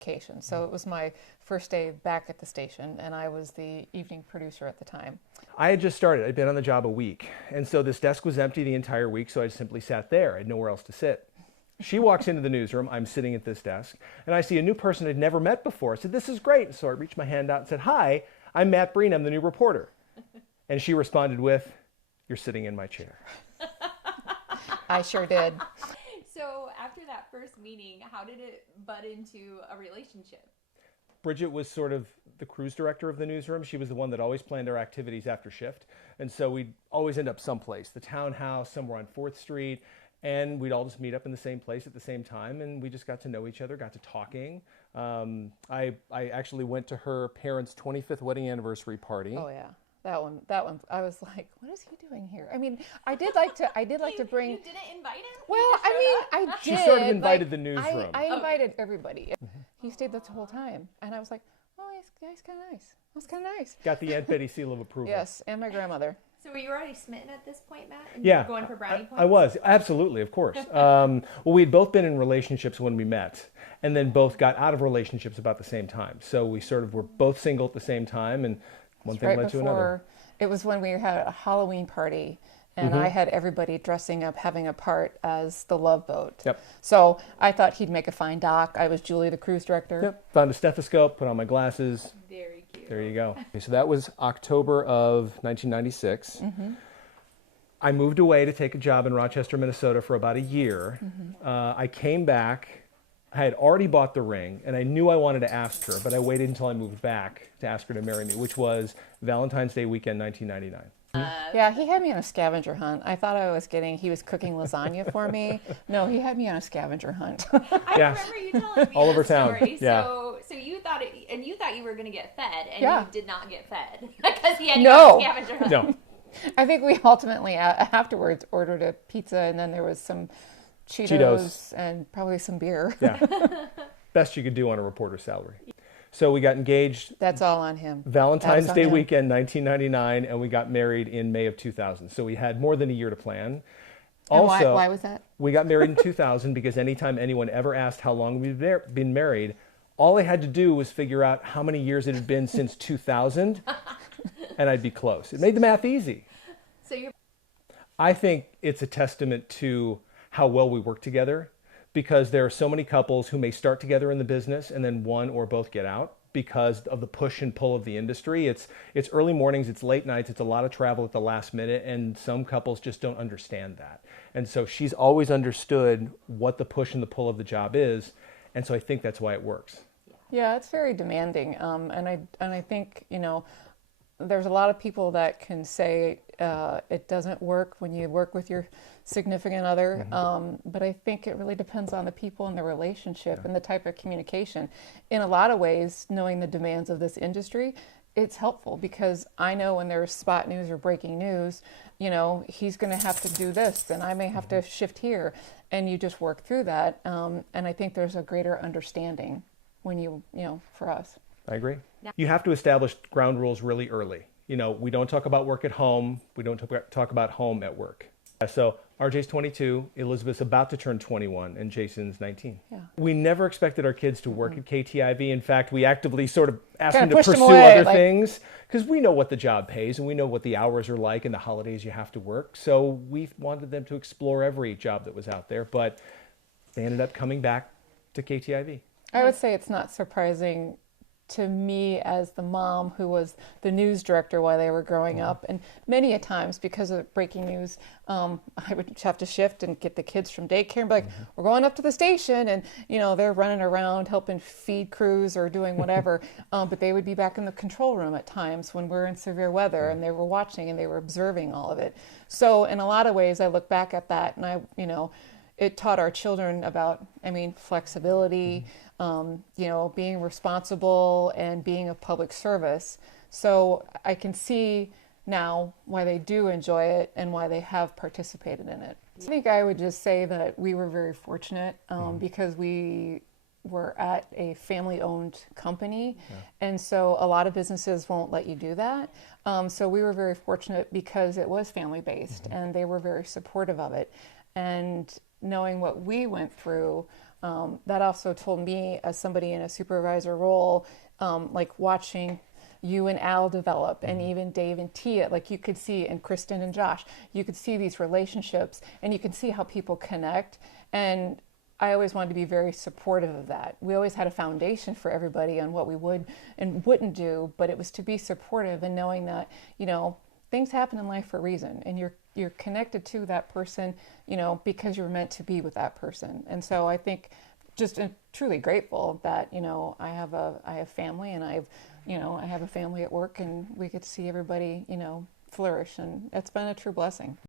vacation. So it was my first day back at the station, and I was the evening producer at the time. I had just started. I'd been on the job a week. And so this desk was empty the entire week, so I simply sat there. I had nowhere else to sit. She walks into the newsroom. I'm sitting at this desk, and I see a new person I'd never met before. I said, "This is great." So I reached my hand out and said, "Hi, I'm Matt Breen. I'm the new reporter." And she responded with, "You're sitting in my chair." I sure did. So after that first meeting, how did it butt into a relationship? Bridget was sort of the cruise director of the newsroom. She was the one that always planned our activities after shift. And so we'd always end up someplace, the townhouse, somewhere on 4th Street, and we'd all just meet up in the same place at the same time, and we just got to know each other, got to talking. I actually went to her parents' 25th wedding anniversary party. Oh yeah. That one, I was like, what is he doing here? I mean, I did like to bring. You didn't invite him? Well, I did. She sort of invited the newsroom. I invited everybody. He stayed the whole time, and I was like, oh, he's kind of nice. That's kind of nice. Got the Aunt Betty seal of approval. Yes, and my grandmother. So were you already smitten at this point, Matt? And Yeah, you were going for brownie points? I was, absolutely, of course. Well, we'd both been in relationships when we met, and then both got out of relationships about the same time. So we sort of were both single at the same time, and one thing led to another. It was when we had a Halloween party, and I had everybody dressing up, having a part as the Love Boat. Yep. So I thought he'd make a fine doc. I was Julie, the cruise director. Yep. Found a stethoscope, put on my glasses. Very cute. There you go. Okay, so that was October of 1996. I moved away to take a job in Rochester, Minnesota for about a year. I came back. I had already bought the ring, and I knew I wanted to ask her, but I waited until I moved back to ask her to marry me, which was Valentine's Day weekend, 1999. Yeah, he had me on a scavenger hunt. I thought he was cooking lasagna for me. No, he had me on a scavenger hunt. I remember you telling me All that over town. story. Yeah. So you thought you thought you were going to get fed, and Yeah. you did not get fed because he had No. you on a scavenger hunt. No. I think we ultimately afterwards ordered a pizza, and then there was some Cheetos. And probably some beer. Yeah. Best you could do on a reporter's salary. So we got engaged That's all on him. Valentine's That was on Day him. weekend, 1999, and we got married in May of 2000. So we had more than a year to plan. And Also, why was that? we got married in 2000 because anytime anyone ever asked how long we'd been married, all I had to do was figure out how many years it had been since 2000, and I'd be close. It made the math easy. So you're I think it's a testament to how well we work together, because there are so many couples who may start together in the business and then one or both get out because of the push and pull of the industry. It's early mornings, it's late nights, it's a lot of travel at the last minute, and some couples just don't understand that. And so she's always understood what the push and the pull of the job is, and so I think that's why it works. Yeah, it's very demanding, and I think there's a lot of people that can say it doesn't work when you work with your significant other, but I think it really depends on the people and the relationship and the type of communication. In a lot of ways, knowing the demands of this industry, it's helpful because I know when there's spot news or breaking news, he's going to have to do this and I may have to shift here, and you just work through that. And I think there's a greater understanding when for us. I agree. You have to establish ground rules really early. We don't talk about work at home. We don't talk about home at work. So RJ's 22, Elizabeth's about to turn 21, and Jason's 19. Yeah. We never expected our kids to work at KTIV. In fact, we actively sort of asked Kinda them to pushed them pursue away, other like- things because we know what the job pays and we know what the hours are like and the holidays you have to work. So we wanted them to explore every job that was out there, but they ended up coming back to KTIV. I would say it's not surprising to me as the mom who was the news director while they were growing up, and many a times because of breaking news, I would have to shift and get the kids from daycare and be like, we're going up to the station, and they're running around helping feed crews or doing whatever, but they would be back in the control room at times when we're in severe weather, and they were watching and they were observing all of it. So in a lot of ways I look back at that and it taught our children about, flexibility, being responsible and being of public service. So I can see now why they do enjoy it and why they have participated in it. I think I would just say that we were very fortunate because we were at a family-owned company, and so a lot of businesses won't let you do that. So we were very fortunate because it was family-based, and they were very supportive of it. And knowing what we went through, That also told me, as somebody in a supervisor role, like watching you and Al develop, and even Dave and Tia, like you could see, and Kristen and Josh, you could see these relationships, and you can see how people connect. And I always wanted to be very supportive of that. We always had a foundation for everybody on what we would and wouldn't do, but it was to be supportive and knowing that, things happen in life for a reason, and you're connected to that person, because you're meant to be with that person. And so I think just truly grateful that, I have family, and I have a family at work, and we get to see everybody, flourish, and it's been a true blessing.